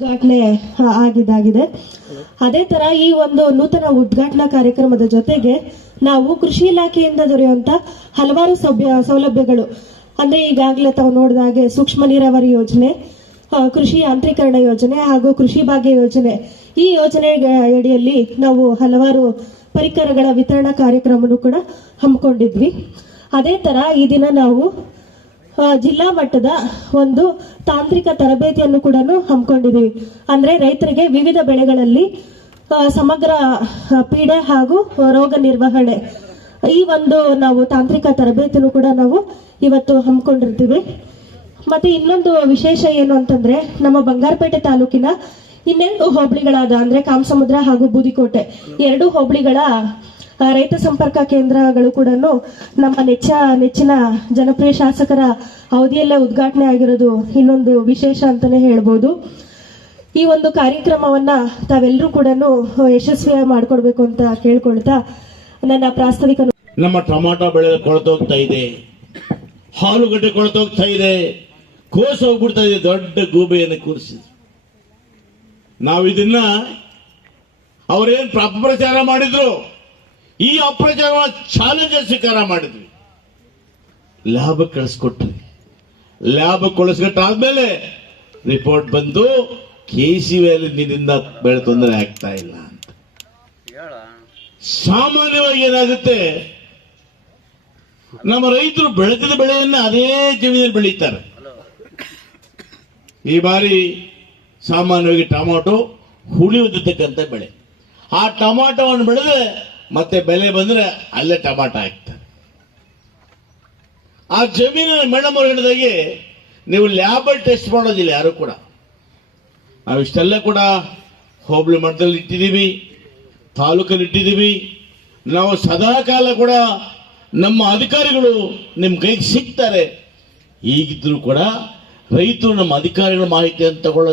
ಉದ್ಘಾಟನೆ ಆಗಿದ್ದಾಗಿದೆ. ಅದೇ ತರ ಈ ಒಂದು ನೂತನ ಉದ್ಘಾಟನಾ ಕಾರ್ಯಕ್ರಮದ ಜೊತೆಗೆ ನಾವು ಕೃಷಿ ಇಲಾಖೆಯಿಂದ ದೊರೆಯುವಂತ ಹಲವಾರು ಸೌಲಭ್ಯಗಳು ಅಂದ್ರೆ ಈಗಾಗಲೇ ತಾವು ನೋಡಿದಾಗೆ ಸೂಕ್ಷ್ಮ ನೀರಾವರಿ ಯೋಜನೆ, ಕೃಷಿ ಯಾಂತ್ರೀಕರಣ ಯೋಜನೆ ಹಾಗೂ ಕೃಷಿ ಭಾಗ್ಯ ಯೋಜನೆ, ಈ ಯೋಜನೆ ಅಡಿಯಲ್ಲಿ ನಾವು ಹಲವಾರು ಪರಿಕರಗಳ ವಿತರಣಾ ಕಾರ್ಯಕ್ರಮವನ್ನು ಕೂಡ ಹಮ್ಮಿಕೊಂಡಿದ್ವಿ. ಅದೇ ತರ ಈ ದಿನ ನಾವು ಜಿಲ್ಲಾ ಮಟ್ಟದ ಒಂದು ತಾಂತ್ರಿಕ ತರಬೇತಿಯನ್ನು ಕೂಡ ಹಮ್ಮಿಕೊಂಡಿದ್ದೀವಿ. ಅಂದ್ರೆ ರೈತರಿಗೆ ವಿವಿಧ ಬೆಳೆಗಳಲ್ಲಿ ಸಮಗ್ರ ಪೀಡೆ ಹಾಗೂ ರೋಗ ನಿರ್ವಹಣೆ ಈ ಒಂದು ನಾವು ತಾಂತ್ರಿಕ ತರಬೇತಿಯನ್ನು ಕೂಡ ನಾವು ಇವತ್ತು ಹಮ್ಮಿಕೊಂಡಿರ್ತೀವಿ. ಮತ್ತೆ ಇನ್ನೊಂದು ವಿಶೇಷ ಏನು ಅಂತಂದ್ರೆ ನಮ್ಮ ಬಂಗಾರಪೇಟೆ ತಾಲೂಕಿನ ಇನ್ನೆರಡು ಹೋಬಳಿಗಳಾದ ಅಂದ್ರೆ ಕಾಮಸಮುದ್ರ ಹಾಗೂ ಬೂದಿಕೋಟೆ ಎರಡು ಹೋಬಳಿಗಳ ರೈತ ಸಂಪರ್ಕ ಕೇಂದ್ರಗಳು ಕೂಡ ನಮ್ಮ ನೆಚ್ಚಿನ ಜನಪ್ರಿಯ ಶಾಸಕರ ಅವಧಿಯಲ್ಲೇ ಉದ್ಘಾಟನೆ ಆಗಿರೋದು ಇನ್ನೊಂದು ವಿಶೇಷ ಅಂತಾನೆ ಹೇಳ್ಬೋದು. ಈ ಒಂದು ಕಾರ್ಯಕ್ರಮವನ್ನ ತಾವೆಲ್ಲರೂ ಕೂಡ ಯಶಸ್ವಿಯಾಗಿ ಮಾಡ್ಕೊಡ್ಬೇಕು ಅಂತ ಕೇಳ್ಕೊಳ್ತಾ ನನ್ನ ಪ್ರಾಸ್ತಾವಿಕ. ನಮ್ಮ ಟೊಮಾಟೊ ಬೆಳೆ ಕೊಳ್ತೋಗ್ತಾ ಇದೆ, ಹಾಲುಗಡ್ಡೆ ಕೊಳ್ತೋಗ್ತಾ ಇದೆ, ಕೋಸು ಹೋಗ್ಬಿಡ್ತಾ ಇದೆ. ದೊಡ್ಡ ಗೂಬೆಯನ್ನು ಕೂರಿಸಿ ನಾವು ಇದನ್ನ ಅವರೇನ್ ಅಪಪ್ರಚಾರ ಮಾಡಿದ್ರು, ಈ ಅಪಪ್ರಚಾರ ಚಾಲೆಂಜ್ ಸ್ವೀಕಾರ ಮಾಡಿದ್ವಿ. ಲ್ಯಾಬ್ ಕಳಿಸ್ಕೊಟ್ರಿ. ಲ್ಯಾಬ್ ಕಳಿಸ್ಕೊಟ್ಟಾದ್ಮೇಲೆ ರಿಪೋರ್ಟ್ ಬಂದು KCVಯಲ್ಲಿ ನೀರಿಂದ ಬೆಳೆ ತೊಂದರೆ ಆಗ್ತಾ ಇಲ್ಲ ಅಂತ. ಸಾಮಾನ್ಯವಾಗಿ ಏನಾಗುತ್ತೆ, ನಮ್ಮ ರೈತರು ಬೆಳೆದ ಬೆಳೆಯನ್ನ ಅದೇ ಜಮೀನಲ್ಲಿ ಬೆಳೀತಾರೆ. ಈ ಬಾರಿ ಸಾಮಾನ್ಯವಾಗಿ ಟೊಮಾಟೊ ಹುಳಿ ಉದ್ದತಕ್ಕಂಥ ಬೆಳೆ. ಆ ಟೊಮಾಟೊವನ್ನು ಬೆಳೆದ್ರೆ ಮತ್ತೆ ಬೆಲೆ ಬಂದ್ರೆ ಅಲ್ಲೇ ಟೊಮಾಟೊ ಹಾಕ್ತಾರೆ. ಆ ಜಮೀನಿನ ಮೇಡಮ್ ಅವರು ಹೇಳಿದಾಗೆ ನೀವು ಲ್ಯಾಬಲ್ ಟೆಸ್ಟ್ ಮಾಡೋದಿಲ್ಲ ಯಾರು ಕೂಡ. ನಾವು ಇಷ್ಟೆಲ್ಲ ಕೂಡ ಹೋಬಳಿ ಮಟ್ಟದಲ್ಲಿ ಇಟ್ಟಿದ್ದೀವಿ, ತಾಲೂಕಲ್ಲಿ ಇಟ್ಟಿದ್ದೀವಿ. ನಾವು ಸದಾ ಕಾಲ ಕೂಡ ನಮ್ಮ ಅಧಿಕಾರಿಗಳು ನಿಮ್ಮ ಕೈಗೆ ಸಿಗ್ತಾರೆ. ಈಗಿದ್ರು ಕೂಡ ರೈತರು ನಮ್ಮ ಅಧಿಕಾರಿಗಳ ಮಾಹಿತಿಯನ್ನು ತಗೊಳ್ಳೋ